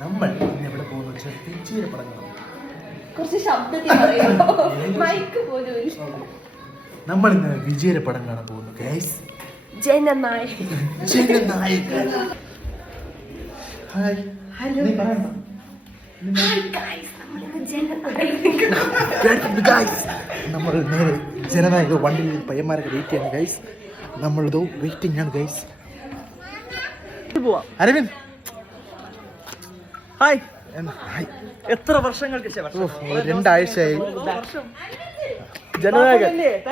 നമ്മൾ എവിടെ പോകുന്നു വെച്ചാൽ വിജയുടെ പടം കാണാം. കുറച്ച് ശബ്ദത്തിൽ പറയുമോ? മൈക്ക് പോലും ഇല്ല. നമ്മൾ ഇന്ന് വിജയുടെ പടം കാണാൻ പോകുന്നു ഗൈസ്. ജനനായകൻ. ഹായ്. ഹലോ. നീ പറയണ്ട. ഹായ് ഗൈസ്, നമ്മളിന്ന് ജനനായകൻ. ഗൈസ് നമ്മൾ നേരെ ജനനായക വണ്ടിയിൽ പയ്യന്മാരൊക്കെ വെയിറ്റ് ചെയ്യണം ഗൈസ്. നമ്മളിതോ വെയിറ്റിംഗ് ആണ് ഗൈസ്. അരവിന്ദ് ഹായ്. ഹായ്. എത്ര വർഷങ്ങൾക്ക് ശേഷം? 2 ആഴ്ചയായി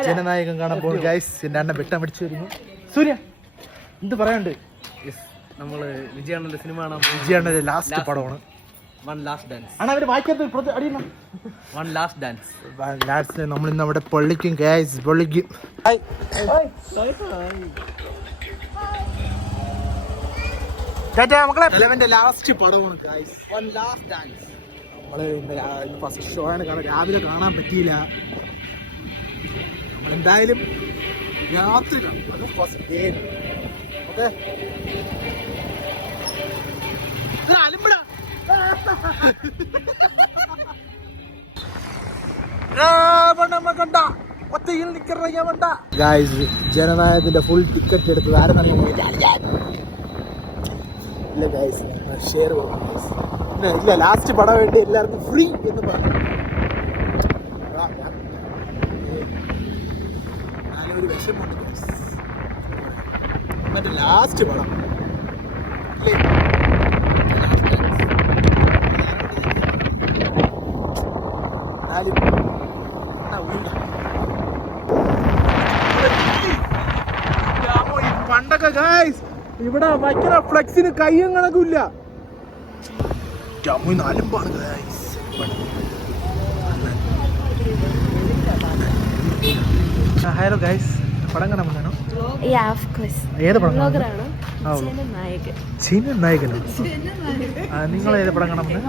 ജനനായകൻ കാണാൻ പോകും ഗൈസ്. എൻ്റെ അണ്ണൻ വെട്ടം പിടിച്ചു വരുന്നു. സൂര്യ എന്ത് പറയാണ്ട്? നമ്മള് വിജയണ്ണന്റെ സിനിമ കാണാൻ വിജയണ്ണന്റെ ലാസ്റ്റ് പടമാണ്. One last dance. ആണ് അവര് വായിക്കാത്ത വൺ ലാസ്റ്റ് ഡാൻസ്. ലാസ്റ്റ് നമ്മൾ ഇന്ന് അവിടെ പൊള്ളിക്കും ഗൈസ്, പൊള്ളിക്കും. മക്കളെ ലാസ്റ്റ് പടമാണ് ഗൈസ്, വൺ ലാസ്റ്റ് ഡാൻസ്. നമ്മള് ഫസ്റ്റ് ഷോ ആണ് കാണാൻ, രാവിലെ കാണാൻ പറ്റിയില്ല. നമ്മളെന്തായാലും രാത്രി കാണും. First day okay. അലിമ്പട ജനനായകന്റെ ഫുൾ ടിക്കറ്റ് എടുത്തത് ഇല്ല ഗൈസ്, ഷെയർ ഇല്ല. ലാസ്റ്റ് പടം വേണ്ടി എല്ലാവർക്കും ഫ്രീ എന്ന് പറഞ്ഞു. ഞാനൊരു വിഷമുണ്ട് ഗൈസ്, മറ്റേ ലാസ്റ്റ് പടം പണ്ടൊക്കെ ഗൈസ് ഇവിടെ ഭയങ്കര ഫ്ലെക്സിന് കയ്യും കണക്കില്ല. അലമ്പാണ് ഗൈസ്. ഹലോ ഗൈസ്, പടം കാണാൻ വന്നാണോ? ഏത് പടം? ജനനായകനോ? നിങ്ങൾ ഏത് പടം കാണാൻ വന്നത്?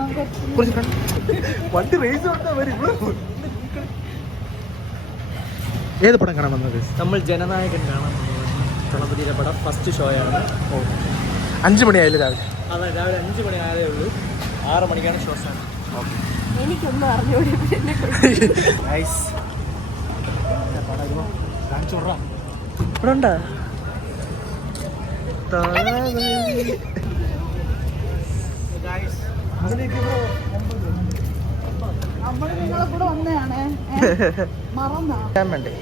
വണ്ടി റേസ് ഏത് പടം കാണാൻ വന്നത്? നമ്മൾ ജനനായകൻ കാണാൻ ഗണപതിയുടെ പടം ഫസ്റ്റ് ഷോയാണ്. 5 മണിയായില്ലേ രാവിലെ? അതെ, രാവിലെ 5 മണി ആയതേ ഉള്ളൂ. 6 മണിക്കാണ് ഷോ സ്റ്റാർട്ട്. എനിക്കൊന്നും അറിഞ്ഞൂടി. ഇവിടെ ഉണ്ടാ നിങ്ങളെ കൂടെ വന്നതാണ്. വേണ്ടേ?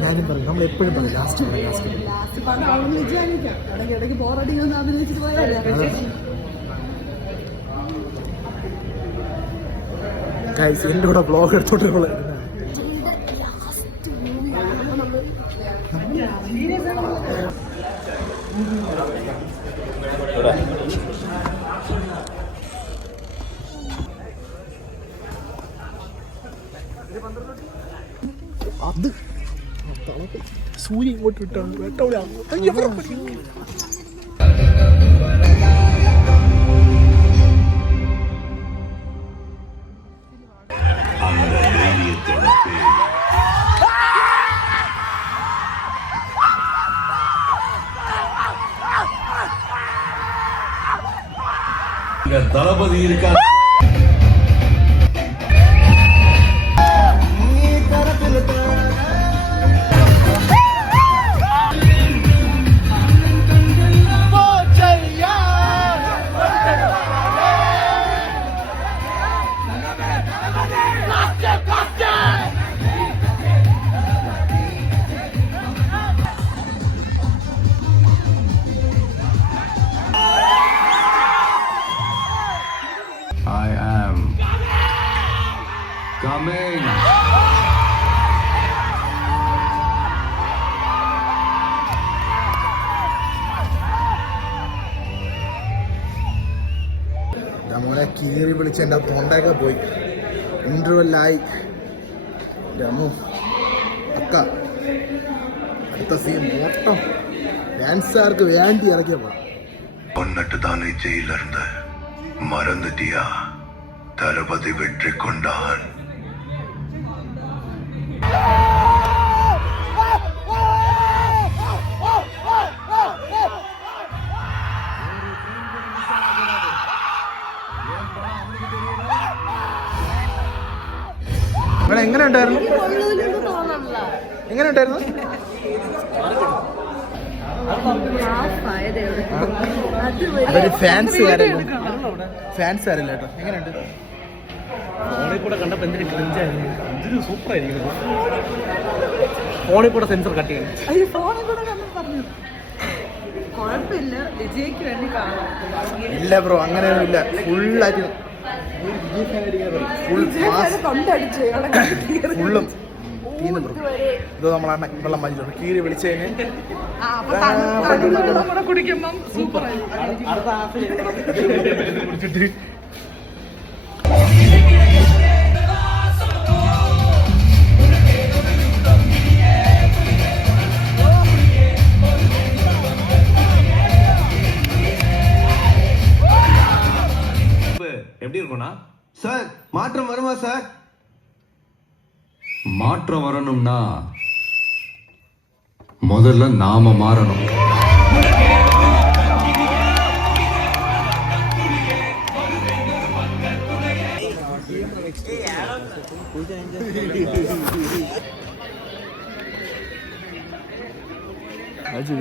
ഞാനും പറയും, നമ്മൾ എപ്പോഴും പറയും ലാസ്റ്റ് ഇടയ്ക്ക് ബോറടിങ് ഒന്ന് അഭിനയിച്ചിട്ട് പോയാലേ. ഗൈസ് എൻ്റെ കൂടെ ബ്ലോഗ് എടുത്തോട്ട് അത് സൂര്യ ഇങ്ങോട്ട് വിട്ടാണ് വേട്ടോളി. தளபதி இருக்கா? I am coming. മോനെ കീറി വിളിച്ച് എൻ്റെ തൊണ്ടയൊക്കെ പോയി. ഇൻ്റർവെല്ലായി. രമു അക്ക അടുത്ത സീൻ മൊത്തം ഡാൻസുകാർക്ക് വേണ്ടി ഇറക്കിയ പടം. கொன்னட்டு தானே ஜெயில இருந்த மறந்துட்டியா தளபதி வெற்றி கொண்டான் എങ്ങനെ ഉണ്ടായിരുന്നു? എങ്ങനെ ഉണ്ടായിരുന്നു? അതൊരു ഫാൻസുകാരല്ല കേട്ടോ. എങ്ങനെയുണ്ട്? ഫോണിൽ കൂടെ കണ്ടപ്പോൾ എന്തിനും ക്രിഞ്ചായിരുന്നു. ഇതിന് സൂപ്പറായിരിക്കും. ഫോണിൽ കൂടെ സെൻസർ കട്ട് ചെയ്യണം. കുഴപ്പമില്ല, വിജയ്ക്ക് വേണ്ടി കാണാം. ഇല്ല ബ്രോ, അങ്ങനെയൊന്നുമില്ല. ഫുള്ളായിട്ട് ഫുള്ളും തീന്ന് ബ്രോ. ഇത് നമ്മളാണ് വെള്ളം മഞ്ഞ കീറി വിളിച്ചതിന് കുടിക്കുമ്പം സൂപ്പർ. കുടിച്ചിട്ട് எப்படி இருக்கும்னா சார் மாற்றம் வருமா சார் மாற்றம் வரணும்னா முதல்ல நாம மாறணும்.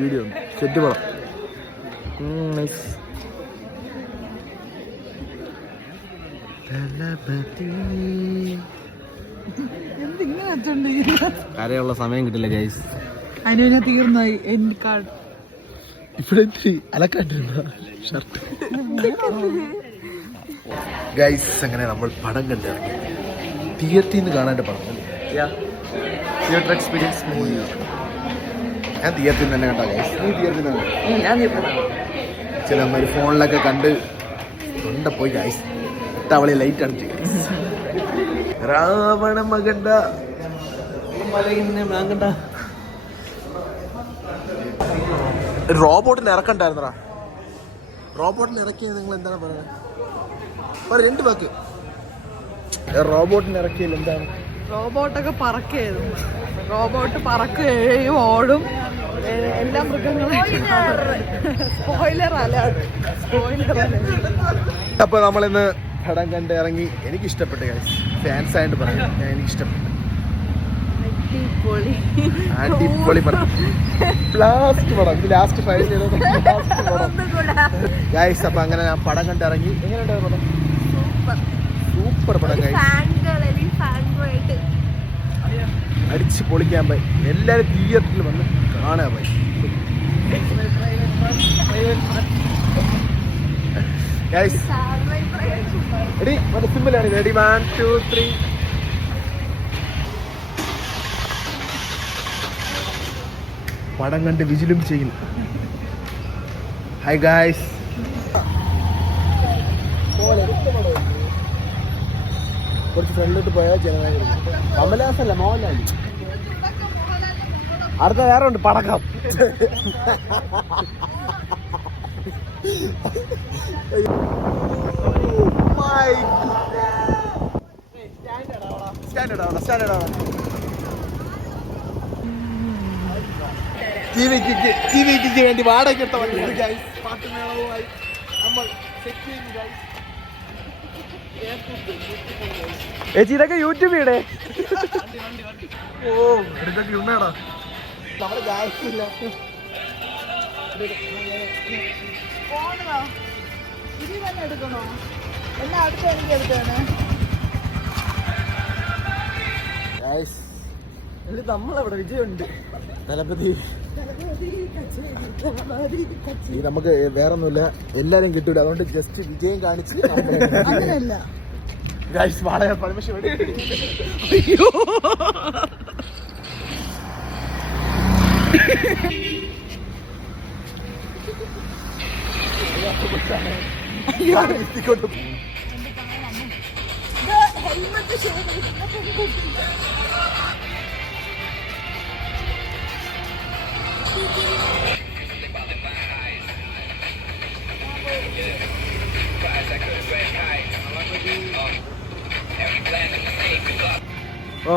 വീഡിയോ സെറ്റ് പടം കരയുള്ള സമയം കിട്ടില്ല ഗൈസ്. അനുവിനെ തീർന്നായി എൻഡ് കാർഡ്. ഇവിടെ അലക്കാണ്ടിരുന്ന ഷർട്ട്. ഗൈസ് അങ്ങനെ നമ്മൾ പടം കണ്ടിറങ്ങി. തിയേറ്ററിൽ നിന്ന് കാണേണ്ട പടം. Theatre experience movie. ഞാൻ തിയേറ്ററിൽ തന്നെ കണ്ട ഗൈസ്. നീ തിയേറ്ററിൽ നിന്ന് ചിലന്മാർ ഫോണിലൊക്കെ കണ്ട് തൊണ്ട പോയി ഗൈസ്. അവളെ ലൈറ്റ് അടിച്ചു. രാവണ മകണ്ട റോബോട്ടിൽ ഇറക്കണ്ടായിരുന്നടാ. റോബോട്ടിൽ ഇറക്കിയത് നിങ്ങൾ എന്താണ് പറയുന്നത്? രണ്ട് വാക്ക്. റോബോട്ടിൽ ഇറക്കിയതിൽ എന്താണ്? റോബോട്ടൊക്കെ പറക്കുകയായിരുന്നു. റോബോട്ട് പറക്കുകയും ഓടും. എല്ലാ മൃഗങ്ങളും. Spoiler alert. അപ്പൊ നമ്മളിന്ന് പടം കണ്ട് ഇറങ്ങി. എനിക്ക് ഇഷ്ടപ്പെട്ടു ഗൈസ്. ഫാൻസ് ആയിട്ട് പറയാം, ഞാൻ എനിക്ക് ഇഷ്ടപ്പെട്ടു. അടിപൊളി പടം. ലാസ്റ്റ് പടം. ഇത് ലാസ്റ്റ് ഫൈനൽ ചെയ്തത് ഗൈസ്. അപ്പൊ അങ്ങനെ ഞാൻ പടം കണ്ട് ഇറങ്ങി. എങ്ങനെയുണ്ടായിരുന്നു പടം? സൂപ്പർ പടം ഗൈസ്. അടിച്ച് പൊളിക്കാൻ പോയി. എല്ലാരും തിയേറ്ററിൽ വന്ന് കാണാൻ പോയി. Guys ready? വളരെ സിമ്പിളാണ്. റെഡി 1 2 3. പടം കണ്ട് വിജിലും ചെയ്യുന്നു. Hi guys. കുറച്ച് ഫ്രണ്ടിലോട്ട് പോയാൽ ജനനായി. കമലഹാസല്ല, മോഹൻലാൽ. അടുത്ത വേറെ ഉണ്ട് പടക്കം. ടിവിക്ക് വേണ്ടി വാടക എടുത്ത വണ്ടിയാണ് ഗൈസ്. പാട്ടുമേളവുമായി നമ്മൾ സെറ്റ് ചെയ്യുന്നു ഗൈസ്. ചേച്ചി ഇതൊക്കെ യൂട്യൂബ് ഇടേ. ഓ ഇതൊക്കെ ഉണ്ണാടാ. നമ്മള് ഗായസ് ഇല്ല. ഇത് തന്നെ എടുക്കണോ? എന്നാ അടുത്ത എനിക്ക് എടുക്കാണ്. നമ്മളവിടെ വിജയുണ്ട്. തലപ്പതി നമുക്ക് വേറൊന്നുമില്ല, എല്ലാരും കിട്ടൂല. അതുകൊണ്ട് ജസ്റ്റ് വിജയം കാണിച്ച് അങ്ങനെയല്ല ഗൈസ്. വളരെ പെർമിഷൻ. ഹെൽമെറ്റ് ഓ